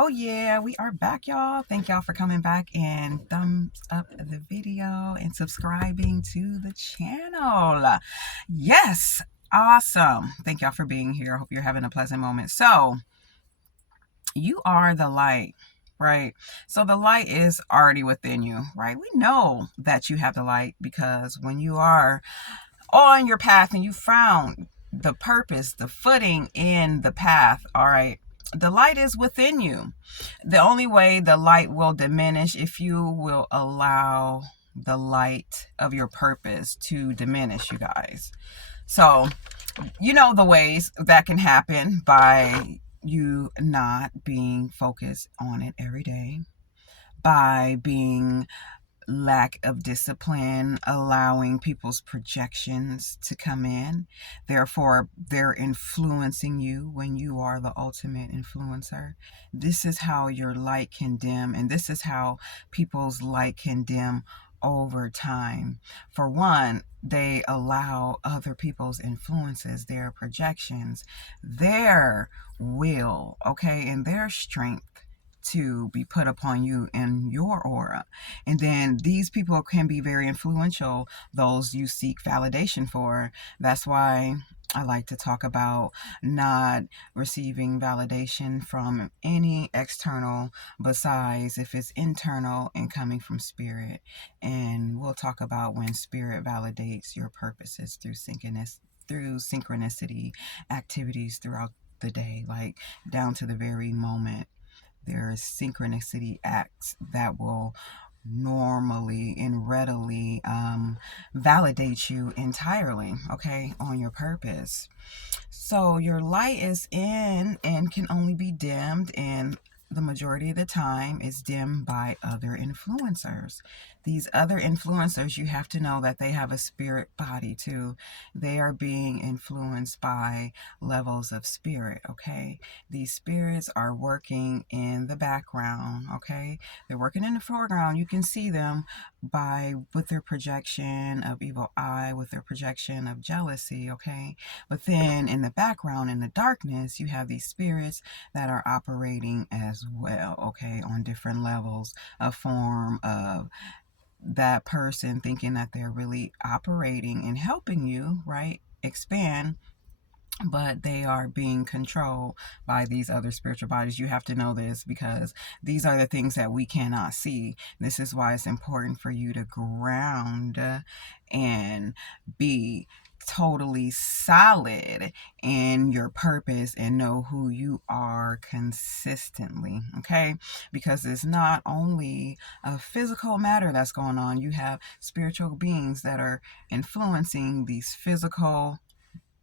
Oh yeah, we are back, y'all. Thank y'all for coming back and thumbs up the video and subscribing to the channel. Yes, awesome. Thank y'all for being here. I hope you're having a pleasant moment. So, you are the light, right? So the light is already within you, right? We know that you have the light because when you are on your path and you found the purpose, the footing in the path, all right, the light is within you. The only way the light will diminish if you will allow the light of your purpose to diminish, you guys. So, you know the ways that can happen by you not being focused on it every day, by being lack of discipline, allowing people's projections to come in. Therefore, they're influencing you when you are the ultimate influencer. This is how your light can dim, and this is how people's light can dim over time. For one, they allow other people's influences, their projections, their will, okay, and their strength to be put upon you in your aura. And then these people can be very influential, those you seek validation for. That's why I like to talk about not receiving validation from any external besides if it's internal and coming from spirit. And we'll talk about when spirit validates your purposes through synchronicity activities throughout the day, like down to the very moment. There's synchronicity acts that will normally and readily validate you entirely, okay, on your purpose. So your light is in and can only be dimmed, and the majority of the time is dimmed by other influencers. These other influencers, you have to know that they have a spirit body too. They are being influenced by levels of spirit, okay? These spirits are working in the background, okay? They're working in the foreground. You can see them with their projection of evil eye, with their projection of jealousy, okay? But then in the background, in the darkness, you have these spirits that are operating as well, okay, on different levels, a form of that person thinking that they're really operating and helping you, right, expand, but they are being controlled by these other spiritual bodies. You have to know this because these are the things that we cannot see. This is why it's important for you to ground and be totally solid in your purpose and know who you are consistently, okay? Because it's not only a physical matter that's going on. You have spiritual beings that are influencing these physical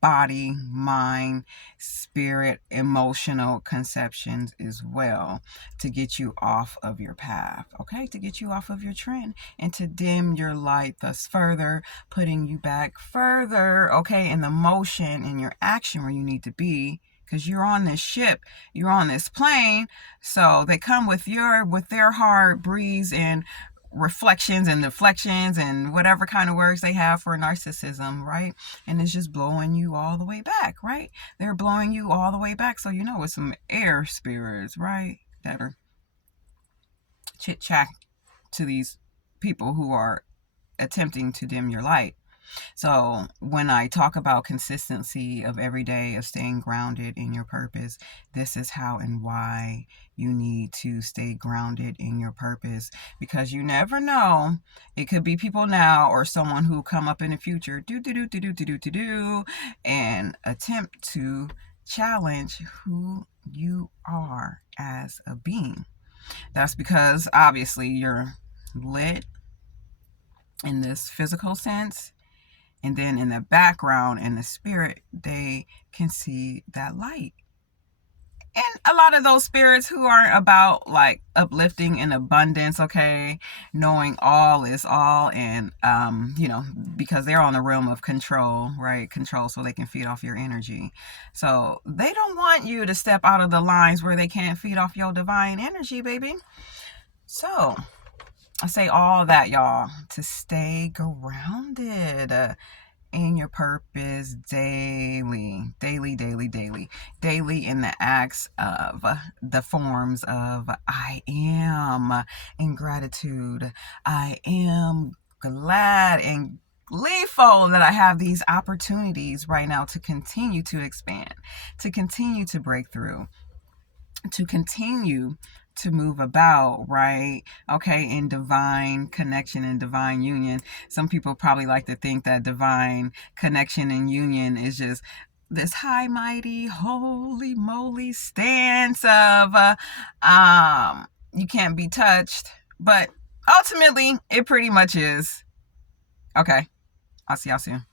body, mind, spirit, emotional conceptions as well to get you off of your path, okay? To get you off of your trend and to dim your light, thus further putting you back further, okay, in the motion, in your action where you need to be. Because you're on this ship, you're on this plane, so they come with their hard breeze and reflections and deflections and whatever kind of words they have for narcissism, right? And it's just blowing you all the way back, right? They're blowing you all the way back. So, you know, it's some air spirits, right? That are chit chat to these people who are attempting to dim your light. So when I talk about consistency of every day of staying grounded in your purpose, this is how and why you need to stay grounded in your purpose, because you never know. It could be people now or someone who come up in the future, and attempt to challenge who you are as a being. That's because obviously you're lit in this physical sense, and then in the background, in the spirit, they can see that light. And a lot of those spirits who aren't about like uplifting and abundance, okay, knowing all is all, and because they're on the realm of control, right? Control, so they can feed off your energy. So they don't want you to step out of the lines where they can't feed off your divine energy, baby. So I say all that, y'all, to stay grounded in your purpose daily, daily, daily, daily, daily in the acts of the forms of I am in gratitude. I am glad and gleeful that I have these opportunities right now to continue to expand, to continue to break through, to continue to move about, right? Okay, in divine connection and divine union. Some people probably like to think that divine connection and union is just this high mighty holy moly stance of you can't be touched, but ultimately it pretty much is. Okay, I'll see y'all soon.